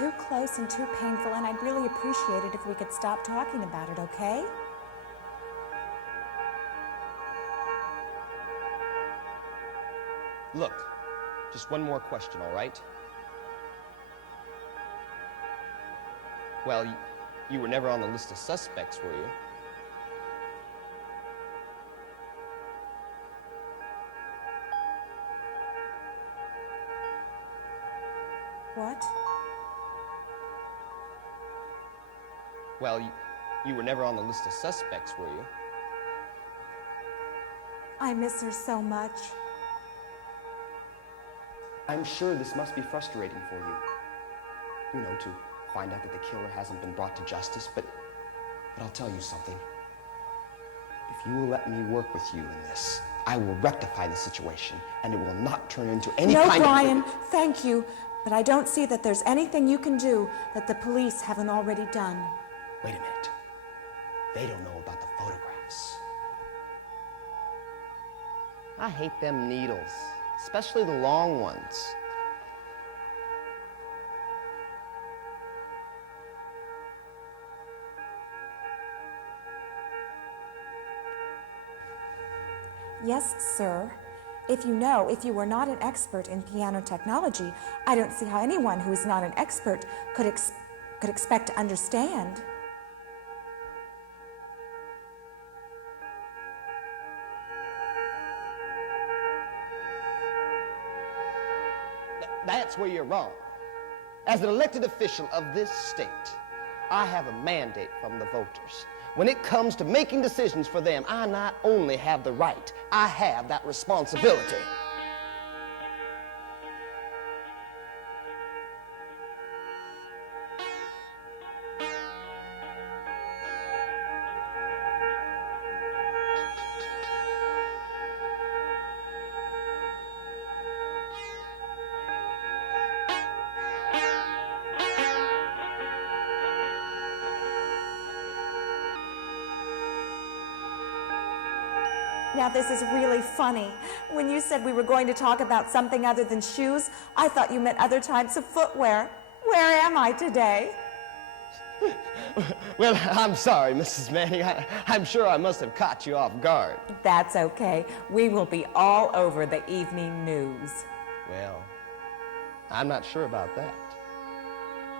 too close and too painful, and I'd really appreciate it if we could stop talking about it, okay? Look, just one more question, all right? Well, you were never on the list of suspects, were you? What? Well, you were never on the list of suspects, were you? I miss her so much. I'm sure this must be frustrating for you. You know, to find out that the killer hasn't been brought to justice, but I'll tell you something. If you will let me work with you in this, I will rectify the situation, and it will not turn into any kind of... No, Brian, thank you, but I don't see that there's anything you can do that the police haven't already done. Wait a minute. They don't know about the photographs. I hate them needles, especially the long ones. Yes, sir. If you were not an expert in piano technology, I don't see how anyone who is not an expert could expect to understand. That's where you're wrong. As an elected official of this state, I have a mandate from the voters. When it comes to making decisions for them, I not only have the right, I have that responsibility. Now, this is really funny. When you said we were going to talk about something other than shoes, I thought you meant other types of footwear. Where am I today? Well, I'm sorry, Mrs. Manning. I'm sure I must have caught you off guard. That's okay. We will be all over the evening news. Well, I'm not sure about that.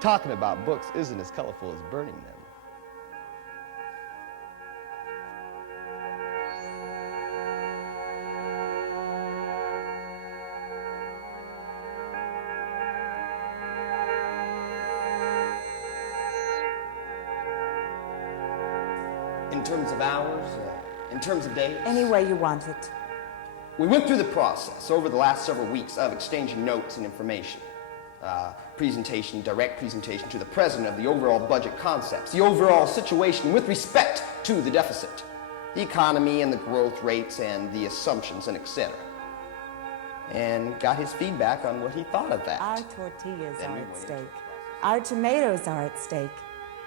Talking about books isn't as colorful as burning them. In terms of hours, in terms of days? Any way you want it. We went through the process over the last several weeks of exchanging notes and information. Direct presentation to the president of the overall budget concepts, the overall situation with respect to the deficit, the economy and the growth rates and the assumptions and etc. And got his feedback on what he thought of that. Our tortillas are at stake. Our tomatoes are at stake.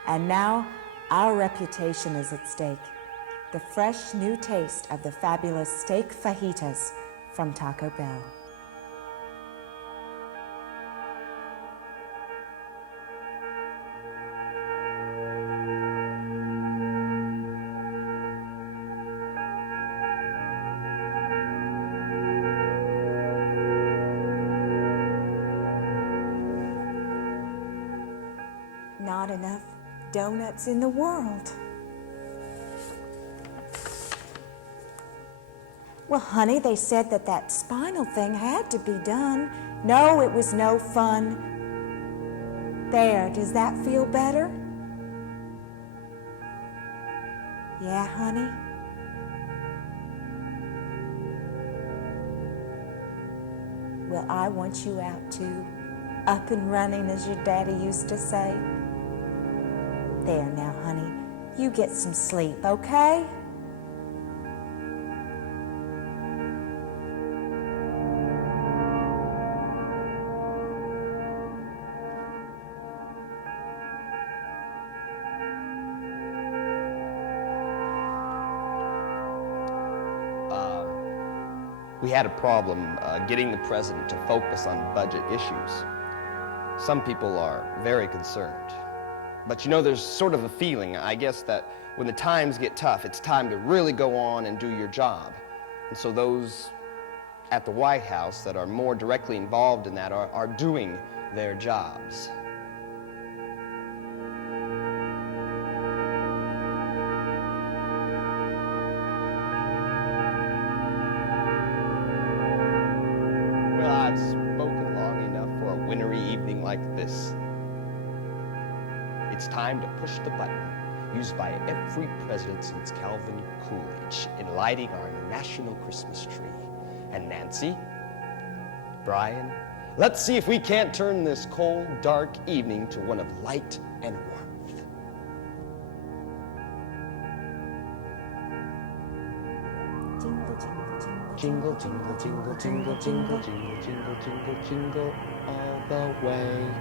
And now, our reputation is at stake. The fresh new taste of the fabulous steak fajitas from Taco Bell. Not enough donuts in the world. Well, honey, they said that spinal thing had to be done. No, it was no fun. There, does that feel better? Yeah, honey? Well, I want you out too, up and running, as your daddy used to say. There now, honey, you get some sleep, okay? We had a problem getting the president to focus on budget issues. Some people are very concerned. But you know, there's sort of a feeling, I guess, that when the times get tough, it's time to really go on and do your job. And so those at the White House that are more directly involved in that are doing their jobs. Well, I've spoken long enough for a wintry evening like this. It's time to push the button used by every president since Calvin Coolidge in lighting our national Christmas tree. And Nancy, Brian, let's see if we can't turn this cold, dark evening to one of light and warmth. Jingle, jingle, Jingle, jingle, jingle, jingle, jingle, jingle, jingle, jingle, jingle all the way.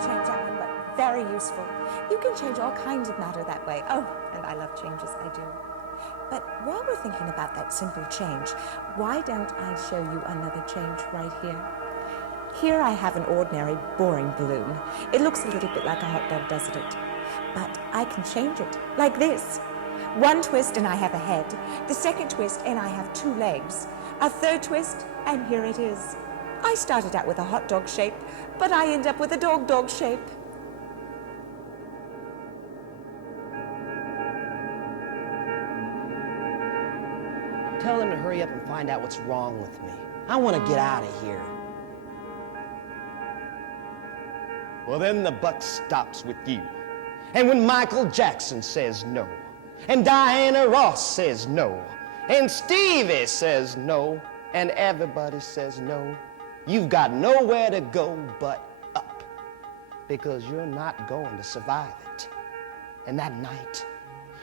change that one, but very useful. You can change all kinds of matter that way. Oh, and I love changes, I do. But while we're thinking about that simple change, why don't I show you another change right here? Here I have an ordinary, boring balloon. It looks a little bit like a hot dog, doesn't it? But I can change it, like this. One twist and I have a head. The second twist and I have two legs. A third twist and here it is. I started out with a hot dog shape, but I end up with a dog shape. Tell him to hurry up and find out what's wrong with me. I want to get out of here. Well, then the buck stops with you. And when Michael Jackson says no, and Diana Ross says no, and Stevie says no, and everybody says no, you've got nowhere to go but up, because you're not going to survive it. And that night,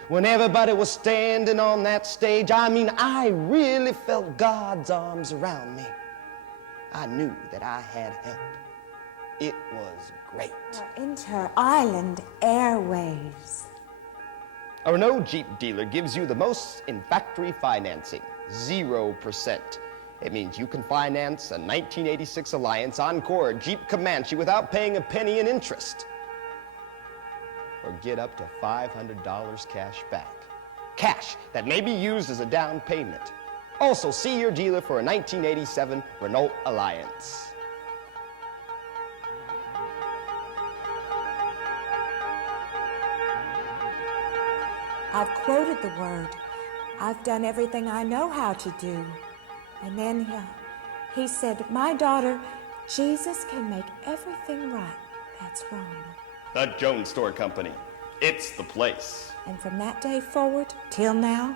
when everybody was standing on that stage, I really felt God's arms around me. I knew that I had help. It was great. Inter-island airways. A Renault Jeep dealer gives you the most in factory financing, 0%. It means you can finance a 1986 Alliance Encore Jeep Comanche without paying a penny in interest. Or get up to $500 cash back. Cash that may be used as a down payment. Also, see your dealer for a 1987 Renault Alliance. I've quoted the word. I've done everything I know how to do. And then he said, my daughter, Jesus can make everything right that's wrong. The Jones Store Company. It's the place. And from that day forward till now,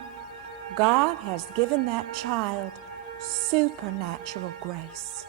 God has given that child supernatural grace.